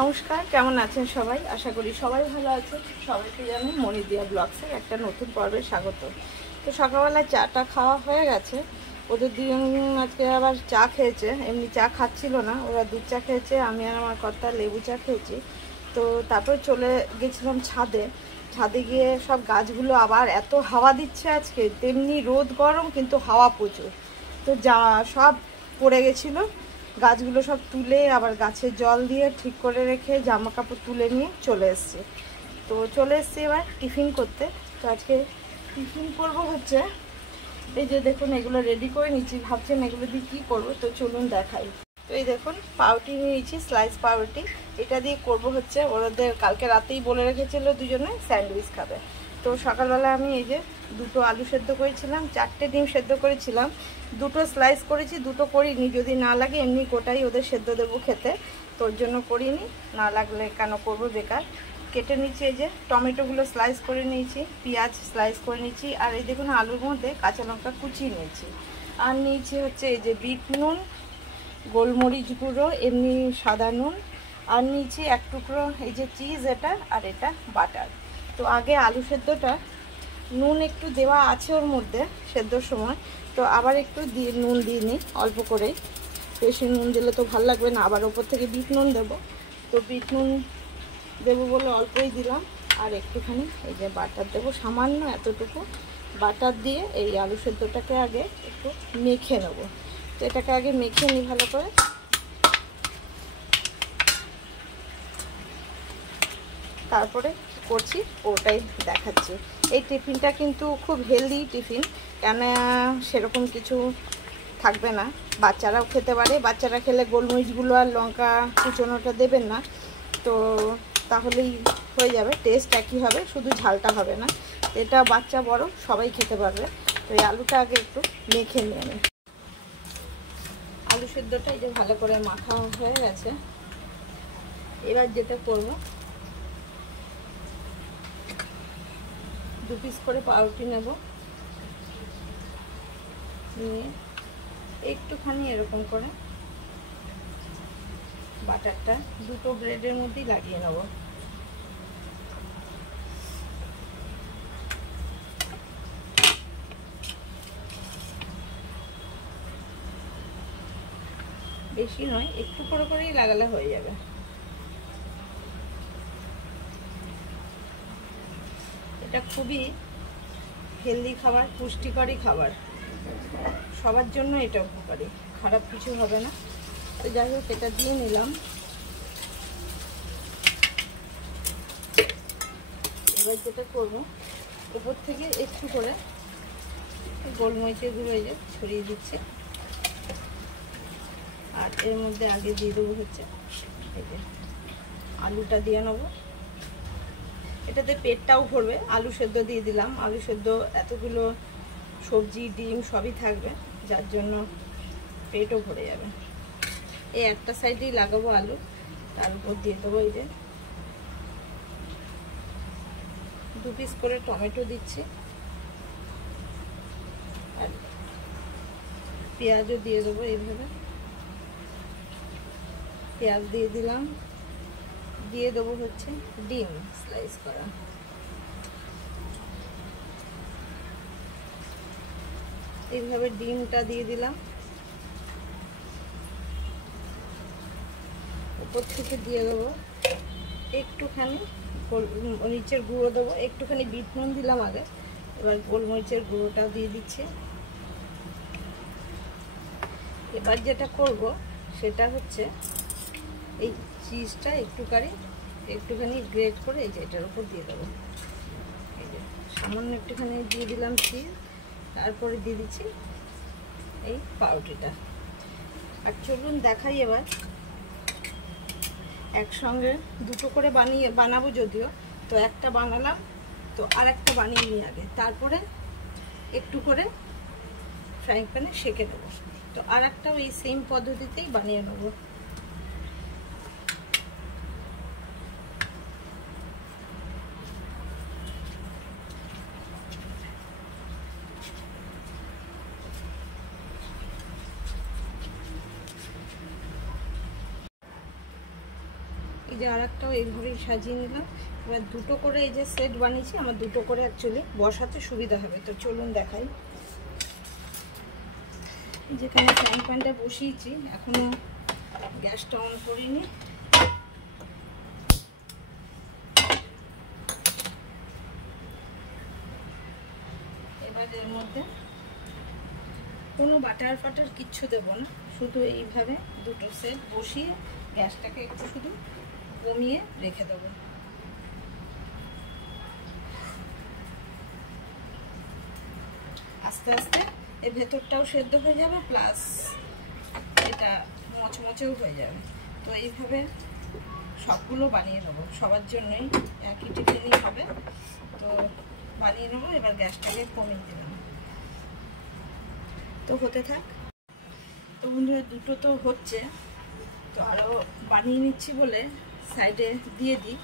নমস্কার, কেমন আছেন সবাই? আশা করি সবাই ভালো আছেন। সবাইকে জানাই মনিদিয়া ব্লগসের একটা নতুন পর্বে স্বাগত। তো সকালবেলা চাটা খাওয়া হয়ে গেছে। ওদের দুজন আজকে আবার চা খেয়েছে, এমনি চা খাচ্ছিল না, ওরা দুধ চা খেয়েছে, আমি আর আমার কর্তা লেবু চা খেয়েছি। তো তারপর চলে গেছিলাম ছাদে। ছাদে গিয়ে সব গাছগুলো আবার এত হাওয়া দিচ্ছে আজকে, তেমনি রোদ গরম কিন্তু হাওয়া প্রচুর। তো যা সব পড়ে গেছিলো, গাছগুলো সব তুলে আবার গাছে জল দিয়ে ঠিক করে রেখে জামা কাপড় তুলে নিয়ে চলে এসেছি। তো চলে এসেছি এবার টিফিন করতে। তো আজকে টিফিন করব হচ্ছে, এই যে দেখুন এগুলো রেডি করে নিচ্ছি, ভাবছেন এগুলো দিয়ে কী করবো, তো চলুন দেখাই। তো এই দেখুন পাউরুটি নিয়েছি, স্লাইস পাউরুটি। এটা দিয়ে করব হচ্ছে, ওদের কালকে রাতেই বলে রেখেছিল দুজনে স্যান্ডউইচ খাবে। তো সকালবেলা আমি এই যে দুটো আলু সেদ্ধ করেছিলাম, 4টে ডিম সেদ্ধ করেছিলাম, দুটো স্লাইস করেছি, দুটো করিনি, যদি না লাগে এমনি গোটাই ওদের সেদ্ধ দেবো খেতে, তোর জন্য করিনি, না লাগলে কেন করবো বেকার। কেটে নিচ্ছি, এই যে টমেটোগুলো স্লাইস করে নিয়েছি, পেঁয়াজ স্লাইস করে নিয়েছি, আর এই দেখুন আলুর মধ্যে কাঁচা লঙ্কা কুচিয়ে নিয়েছি। আর নিয়েছি হচ্ছে এই যে বিট নুন, গোলমরিচ গুঁড়ো, এমনি সাদা নুন, আর নিয়েছি এক টুকরো এই যে চিজ, এটা আর এটা বাটার। তো আগে আলু সেদ্ধটা নুন একটু দেওয়া আছে ওর মধ্যে সেদ্ধর সময়, তো আবার একটু নুন দিয়ে নিই অল্প করেই, বেশি নুন দিলে তো ভালো লাগবে না, আবার ওপর থেকে বিট নুন দেবো। তো বিট নুন দেবো বলে অল্পই দিলাম, আর একটুখানি এই যে বাটার দেবো, সামান্য এতটুকু বাটার দিয়ে এই আলু সেদ্ধটাকে আগে একটু মেখে নেবো। তো এটাকে আগে মেখে নিই ভালো করে, তারপরে করছি ওটাই দেখাচ্ছি। এই টিফিনটা কিন্তু খুব হেলদি টিফিন, কেন সেরকম কিছু থাকবে না, বাচ্চারাও খেতে পারে। বাচ্চারা খেলে গোলমরিচগুলো আর লঙ্কা কুচোনোটা দেবেন না, তো তাহলেই হয়ে যাবে, টেস্ট একই হবে, শুধু ঝালটা হবে না। এটা বাচ্চা বড় সবাই খেতে পারবে। তো এই আলুটা আগে একটু মেখে নিয়ে নিই। আলু সেদ্ধটা এই যে ভালো করে মাখা হয়ে গেছে। এবার যেটা করব, 2 পিস করে পাউরুটি নেব, নিয়ে একটুখানি এরকম করে বাটারটা দুটো ব্রেডের মধ্যেই লাগিয়ে নেব। বেশি নয়, একটু করে করেই লাগালে হয়ে যাবে। এটা খুবই হেলদি খাবার, পুষ্টিকরই খাবার, সবার জন্য এটা উপকারী, খারাপ কিছু হবে না। তো যাই হোক এটা দিয়ে নিলাম। এবার যেটা করবো, উপর থেকে একটু করে গোলমরিচের গুঁড়ো এই যে ছড়িয়ে দিচ্ছে, আর এর মধ্যে আগে দিয়ে দেবো হচ্ছে এই যে আলুটা দিয়ে নেবো, এটাতে পেটটাও ভরবে। আলু সেদ্ধ দিয়ে দিলাম, আলু সেদ্ধ এতগুলো সবজি ডিম সবই থাকবে, যার জন্য পেটও ভরে যাবে। এই একটা সাইডেই লাগাবো আলু, তার উপর দিয়ে দেবো এই যে 2 পিস করে টমেটো দিচ্ছি, আর পেঁয়াজও দিয়ে দেবো এইভাবে। পেঁয়াজ দিয়ে দিলাম, দিয়ে দেবো হচ্ছে ডিম স্লাইস করা, এইভাবে ডিমটা দিয়ে দিলাম। উপর থেকে দিয়ে দেবো একটুখানি গোলমরিচের গুঁড়ো দেবো, একটুখানি বিট নুন দিলাম আগে, এবার গোলমরিচের গুঁড়োটা দিয়ে দিচ্ছি। এবার যেটা করব সেটা হচ্ছে এই চিজটা একটুখানি গ্রেট করে এই যে এটার উপর দিয়ে দেবো। এই যে সামান্য একটুখানি দিয়ে দিলাম চিজ, তারপরে দিয়ে দিচ্ছি এই পাউরুটিটা। আর চলুন দেখাই এবার, একসঙ্গে দুটো করে বানাবো যদিও, তো একটা বানালাম, তো আর একটা বানিয়ে নিই আগে, তারপরে একটু করে ফ্রাইং প্যানে সেঁকে দেবো। তো আর একটাও এই সেম পদ্ধতিতেই বানিয়ে নেবো। এই যে আরেকটাও এইভাবেই সাজিয়ে নিলাম। এবার দুটো করে এই যে সেট বানিয়েছি, আমার দুটো করে অ্যাকচুয়ালি বসাতে সুবিধা হবে। তো চলুন দেখাই। যেখানে ফ্রাইং প্যানটা বসিয়েছি, এখনো গ্যাসটা অন করিনি। এবার এর মধ্যে কোনো বাটার ফাটার কিচ্ছু দেব না, শুধু এইভাবে দুটো সেট বসিয়ে গ্যাসটাকে একটু শুধু কমিয়ে রেখে দেবো। আস্তে আস্তে এর ভেতরটাও সেদ্ধ হয়ে যাবে, প্লাস এটা মচমচেও হয়ে যাবে। তো এইভাবে সবগুলো বানিয়ে নেবো, সবার জন্যই একই টিফিনই হবে। তো বানিয়ে নেবো। এবার গ্যাসটাকে কমিয়ে দিলাম। তো হতে থাক। তো বন্ধুরা দুটো তো হচ্ছে, তো আরও বানিয়ে নিচ্ছি বলে সাইডে দিয়ে দিই।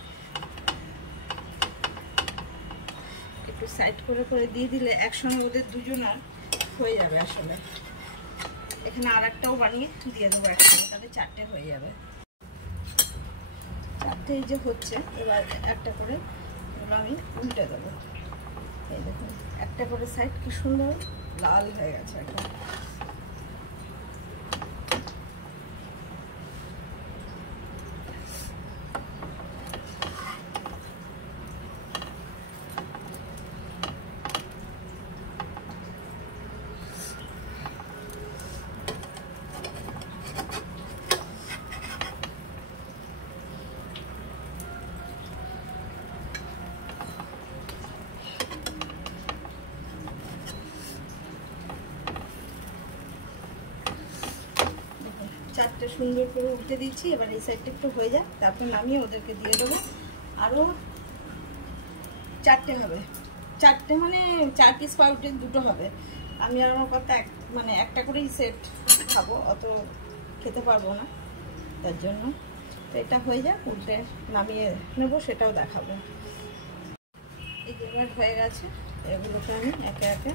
একটু সাইড করে করে দিয়ে দিলে একসঙ্গে ওদের দুজনা হয়ে যাবে। আসলে এখানে আর একটাও বানিয়ে দিয়ে দেবো একসঙ্গে, তাহলে চারটে হয়ে যাবে। চারটে এই যে হচ্ছে, এবার একটা করে এগুলো আমি উল্টে দেবো। এই দেখুন একটা করে সাইড কি সুন্দর লাল হয়ে গেছে একদম। চারটে সুন্দর করে উল্টে দিচ্ছি। এবার এই সাইডটা একটু হয়ে যায়, তারপর নামিয়ে ওদেরকে দিয়ে দেবো। আরও চারটে হবে, চারটে মানে 4 পিস পাউরুটির দুটো হবে। আমি আর আমার কথা মানে একটা করেই সেট খাবো, অত খেতে পারবো না, তার জন্য। তো এটা হয়ে যাক, উল্টে নামিয়ে নেবো, সেটাও দেখাবো। এই যে এবার হয়ে গেছে, এগুলোকে আমি একে একে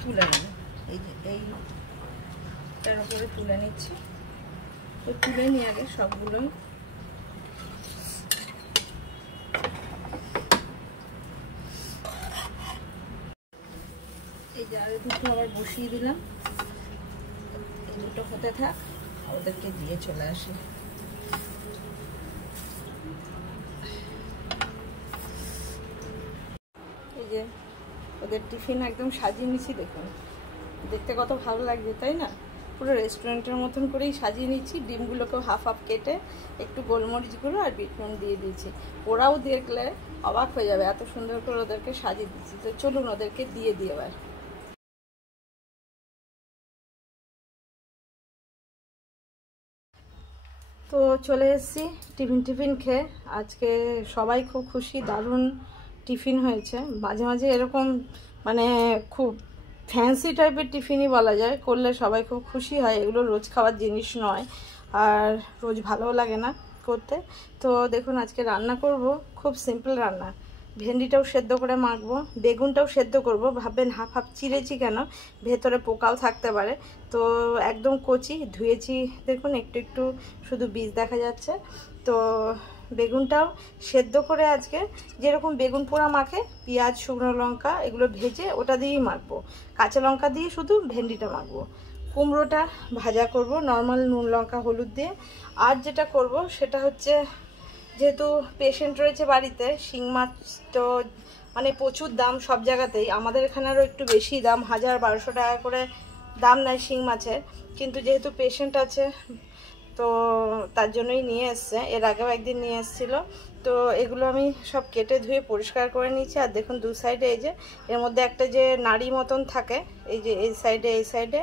তুলে নেব। এই যে এইটার উপরে তুলে নিচ্ছি। তো তুলে নিয়ে আগে সবগুলোই এই যে আরো দুটো আবার বসিয়ে দিলাম। এই দুটো হতে থাক, ওদেরকে দিয়ে চলে আসি। এই যে ওদের টিফিন একদম সাজিয়ে নিচ্ছি, দেখুন দেখতে কত ভালো লাগছে, তাই না? পুরো রেস্টুরেন্টের মতন করেই সাজিয়ে নিচ্ছি। ডিমগুলোকেও হাফ হাফ কেটে একটু গোলমরিচ গুঁড়ো আর বিট নুন দিয়ে দিয়েছি। ওরাও দেখলে অবাক হয়ে যাবে, এত সুন্দর করে ওদেরকে সাজিয়ে দিচ্ছি। তো চলুন ওদেরকে দিয়ে দিই এবার। তো চলে এসেছি টিফিন খেয়ে। আজকে সবাই খুব খুশি, দারুণ টিফিন হয়েছে। মাঝে মাঝে এরকম মানে খুব ফ্যান্সি টাইপের টিফিনই বলা যায়, করলে সবাই খুব খুশি হয়। এগুলো রোজ খাওয়ার জিনিস নয়, আর রোজ ভালোও লাগে না করতে। তো দেখুন আজকে রান্না করব খুব সিম্পল রান্না। ভেন্ডিটাও সেদ্ধ করে মাখবো, বেগুনটাও সেদ্ধ করব। ভাববেন হাফ হাফ চিড়েছি কেন, ভেতরে পোকাও থাকতে পারে। তো একদম কচি ধুয়েছি, দেখুন একটু একটু শুধু বীজ দেখা যাচ্ছে। তো বেগুনটাও সেদ্ধ করে আজকে যেরকম বেগুন পোড়া মাখে, পেঁয়াজ শুকনো লঙ্কা এগুলো ভেজে ওটা দিয়েই মাখবো। কাঁচা লঙ্কা দিয়ে শুধু ভেন্ডিটা মাখবো। কুমড়োটা ভাজা করব নর্মাল নুন লঙ্কা হলুদ দিয়ে। আর যেটা করব সেটা হচ্ছে, যেহেতু পেশেন্ট রয়েছে বাড়িতে, শিং মাছ তো মানে প্রচুর দাম সব জায়গাতেই, আমাদের এখানে আরও একটু বেশি দাম, 1000-1200 টাকা করে দাম নেয় শিং মাছের। কিন্তু যেহেতু পেশেন্ট আছে তো তার জন্যই নিয়ে এসছে। এর আগেও একদিন নিয়ে এসেছিলো। তো এগুলো আমি সব কেটে ধুয়ে পরিষ্কার করে নিয়েছি। আর দেখুন দু সাইডে এই যে এর মধ্যে একটা যে নাড়ি মতন থাকে, এই যে এই সাইডে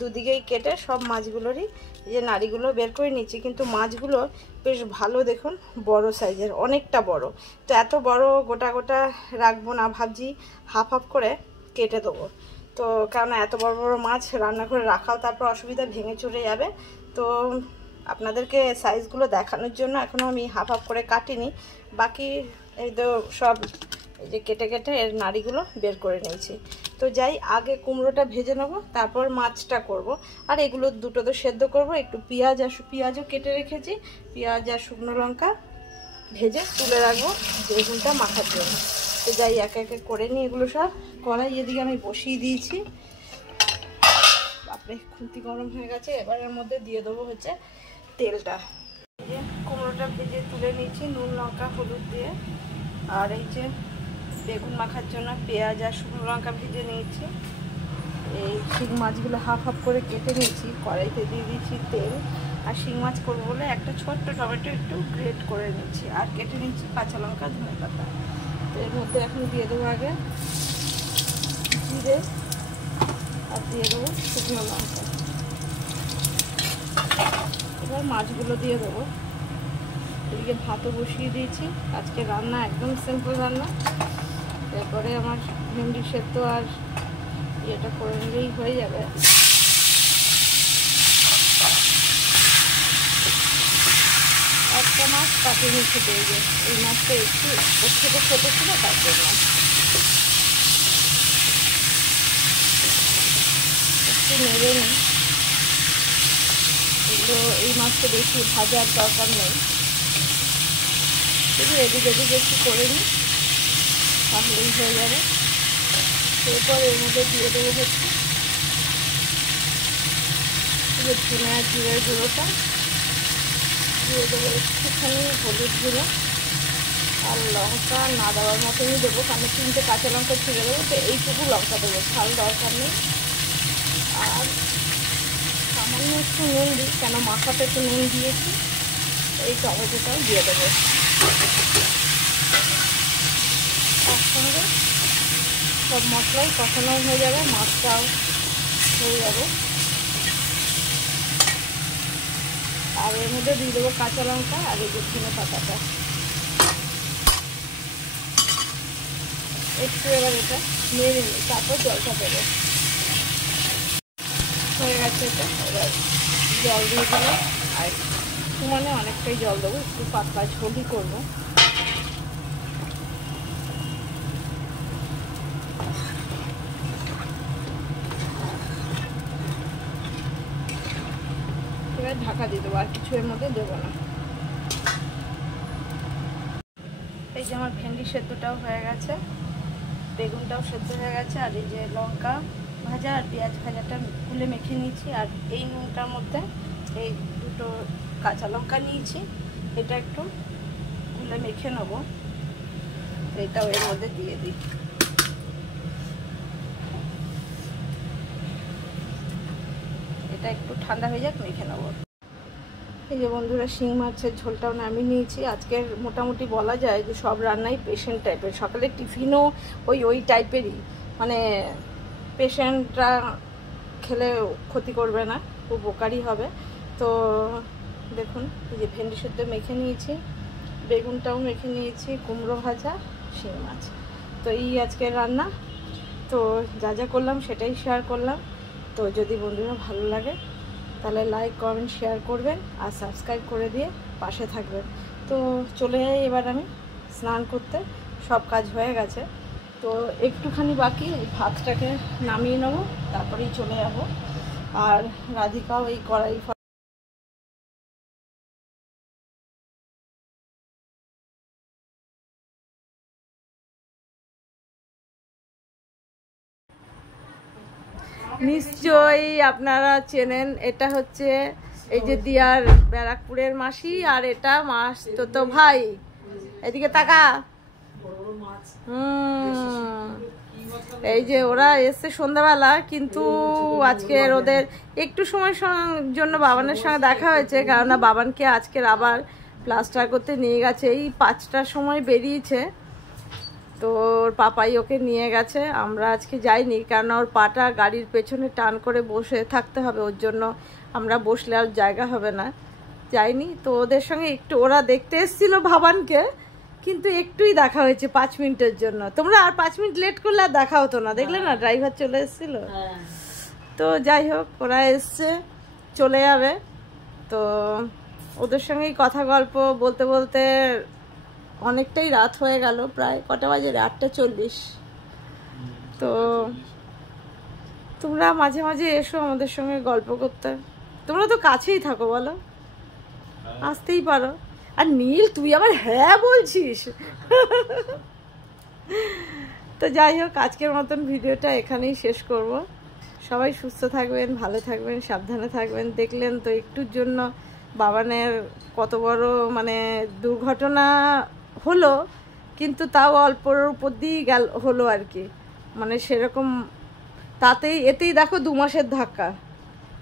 দুদিকেই কেটে সব মাছগুলোরই এই যে নাড়িগুলো বের করে নিচ্ছি। কিন্তু মাছগুলো বেশ ভালো, দেখুন বড় সাইজের, অনেকটা বড়। তো এত বড় গোটা গোটা রাখবো না, ভাবছি হাফ হাফ করে কেটে দেবো। তো কারণ এত বড় বড় মাছ রান্না করে রাখাও তারপর অসুবিধা, ভেঙে চলে যাবে। তো আপনাদেরকে সাইজগুলো দেখানোর জন্য এখনও আমি হাফ হাফ করে কাটিনি। বাকি এই তো সব এই যে কেটে কেটে এর নাড়িগুলো বের করে নিয়েছি। তো যাই, আগে কুমড়োটা ভেজে নেবো, তারপর মাছটা করব। আর এগুলো দুটো তো সেদ্ধ করব। একটু পেঁয়াজও কেটে রেখেছি, পেঁয়াজ আর শুকনো লঙ্কা ভেজে তুলে রাখবো বেগুনটা মাখার জন্য। তো যাই একে একে করে নিই এগুলো সব। কড়াই এদিকে আমি বসিয়ে দিয়েছি, বাপরে খুন্তি গরম হয়ে গেছে। এবার এর মধ্যে দিয়ে দেবো হচ্ছে তেলটা। এই যে কুমড়োটা ভেজে তুলে নিয়েছি নুন লঙ্কা হলুদ দিয়ে। আর এই যে বেগুন মাখার জন্য পেঁয়াজ আর শুকনো লঙ্কা ভেজে নিয়েছি। এই শিং মাছগুলো হাফ হাফ করে কেটে নিয়েছি, কড়াইতে দিয়ে দিয়েছি তেল। আর শিং মাছ করবো বলে একটা ছোট্ট টমেটো একটু গ্রেট করে নিচ্ছি, আর কেটে নিচ্ছি কাঁচা লঙ্কা ধনে পাতা। তো এর মধ্যে এখন দিয়ে দেবো আগে জিরে, আর দিয়ে দেবো শুকনো লঙ্কা। এবার মাছগুলো দিয়ে দেবো। এদিকে ভাতও বসিয়ে দিয়েছি। আজকে রান্না একদম সিম্পল রান্না। এরপরে আমার ভেন্ডি সেদ্ধ আর এটা করে নিলেই হয়ে যাবে। একটা মাছ কাটিয়ে নিচ্ছে পেয়ে, এই মাছটা একটু ওর থেকে ছোটো ছিল তার জন্য একটু নেড়ে নিই। এগুলো এই মাছটা বেশি ভাজার দরকার নেই, শুধু এদিক এদিক একটু করে নিই তাহলেই হয়ে যাবে। এরপর এর মধ্যে দিয়ে দেবো হচ্ছে ধনে আর জিরের গুঁড়োটা, দিয়ে দেবো একটুখানি হলুদ গুঁড়ো, আর লঙ্কা না দেওয়ার মতনই দেবো, কারণ 3টে কাঁচা লঙ্কা ছিঁড়ে দেবো। তো এইটুকু লঙ্কা দেবো, ঝাল দরকার নেই। আর সামান্য একটু নুন দিই, কেন মাখাতে একটু নুন দিয়েছি। এই টমেটোটাও দিয়ে দেবো একসঙ্গে। সব মশলাই কষানো হয়ে যাবে, মাছটাও হয়ে যাবে। আর এর মধ্যে দিয়ে দেবো কাঁচা লঙ্কা আর এই যে ধনে পাতাটা একটু। এবার এটা নেড়ে নিই, তারপর জলটা দেবো। হয়ে গেছে এটা। এবার জল দিয়ে দিলাম, আর একটু মানে অনেকটাই জল দেবো, একটু পাতলা ঝোলই করবো। এবার ঢাকা দিয়ে দেবো, আর কিছু এর মধ্যে দেবো না। এই যে আমার ভেন্ডি সেদ্ধটাও হয়ে গেছে, বেগুনটাও সেদ্ধ হয়ে গেছে। আর এই যে লঙ্কা ভাজা আর পেঁয়াজ ভাজাটা গুলে মেখে নিয়েছি। আর এই নুনটার মধ্যে এই দুটো কাঁচা লঙ্কা নিয়েছি, এটা একটু গুলে মেখে নেবো। এটাও এর মধ্যে দিয়ে দিই। এটা একটু ঠান্ডা হয়ে যাক, মেখে নেবো। এই যে বন্ধুরা শিং মাছের ঝোলটাও নামিয়ে নিয়েছি। আজকের মোটামুটি বলা যায় যে সব রান্নাই পেশেন্ট টাইপের। সকালে টিফিনও ওই টাইপেরই, মানে পেশেন্টরা খেলে ক্ষতি করবে না, উপকারী হবে। তো দেখুন এই যে ভেন্ডি সেদ্ধ মেখে নিয়েছি, বেগুনটাও মেখে নিয়েছি, কুমড়ো ভাজা, শিং মাছ। তো এই আজকের রান্না। তো যা যা করলাম সেটাই শেয়ার করলাম। তো যদি বন্ধুরা ভালো লাগে তাহলে লাইক কমেন্ট শেয়ার করবেন, আর সাবস্ক্রাইব করে দিয়ে পাশে থাকবেন। তো চলে যাই এবার আমি স্নান করতে, সব কাজ হয়ে গেছে। তো একটুখানি বাকি, এই ভাতটাকে নামিয়ে নেবো, তারপরেই চলে যাব। আর রাধিকাও এই কড়াই নিশ্চয়ই আপনারা চেনেন। এটা হচ্ছে এই যে দিয়ার ব্যারাকপুরের মাসি, আর এটা মাস তো ভাই। এদিকে তাকা। এই যে ওরা এসছে সন্ধ্যাবেলা, কিন্তু আজকের ওদের একটু সময় জন্য বাবানের সঙ্গে দেখা হয়েছে, কেননা বাবানকে আজকের আবার প্লাস্টার করতে নিয়ে গেছে। এই 5টার সময় বেরিয়েছে, তো ওর পাপাই ওকে নিয়ে গেছে। আমরা আজকে যাইনি, কেননা ওর পাটা গাড়ির পেছনে টান করে বসে থাকতে হবে, ওর জন্য আমরা বসলে আর জায়গা হবে না, যাইনি। তো ওদের সঙ্গে একটু ওরা দেখতে এসেছিলো ভাবানকে, কিন্তু একটুই দেখা হয়েছে 5 মিনিটের জন্য। তোমরা আর 5 মিনিট লেট করলে আর দেখা হতো না, দেখলে না ড্রাইভার চলে এসেছিলো। তো যাই হোক, ওরা এসছে, চলে যাবে। তো ওদের সঙ্গেই কথা গল্প বলতে বলতে অনেকটাই রাত হয়ে গেল, প্রায় কটা বাজে, 8:40। তো তোমরা মাঝে মাঝে এসো আমাদের সঙ্গে গল্প করতে। তোমরা তো কাছেই থাকো, বলো, আসতেই পারো। আর নীল তুই আবার হ্যাঁ বলছিস। তো যাই হোক, আজকের মতন ভিডিওটা এখানেই শেষ করব। সবাই সুস্থ থাকবেন, ভালো থাকবেন, সাবধানে থাকবেন। দেখলেন তো একটুর জন্য বাবানের কত বড় মানে দুর্ঘটনা হলো, কিন্তু তাও অল্পর উপর দিয়েই হলো আর কি, মানে সেরকম এতেই দেখো 2 মাসের ধাক্কা,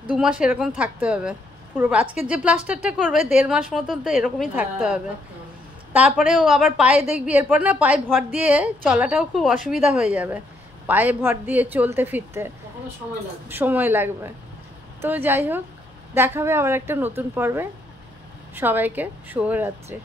2 মাস এরকম থাকতে হবে পুরো। আজকের যে প্লাস্টারটা করবে 1.5 মাস মতন তো এরকমই থাকতে হবে। তারপরে ও আবার পায়ে দেখবি এরপর না পায়ে ভর দিয়ে চলাটাও খুব অসুবিধা হয়ে যাবে, পায়ে ভর দিয়ে চলতে ফিরতে সময় লাগবে। তো যাই হোক, দেখাবে আবার একটা নতুন পর্বে। সবাইকে শুভরাত্রি।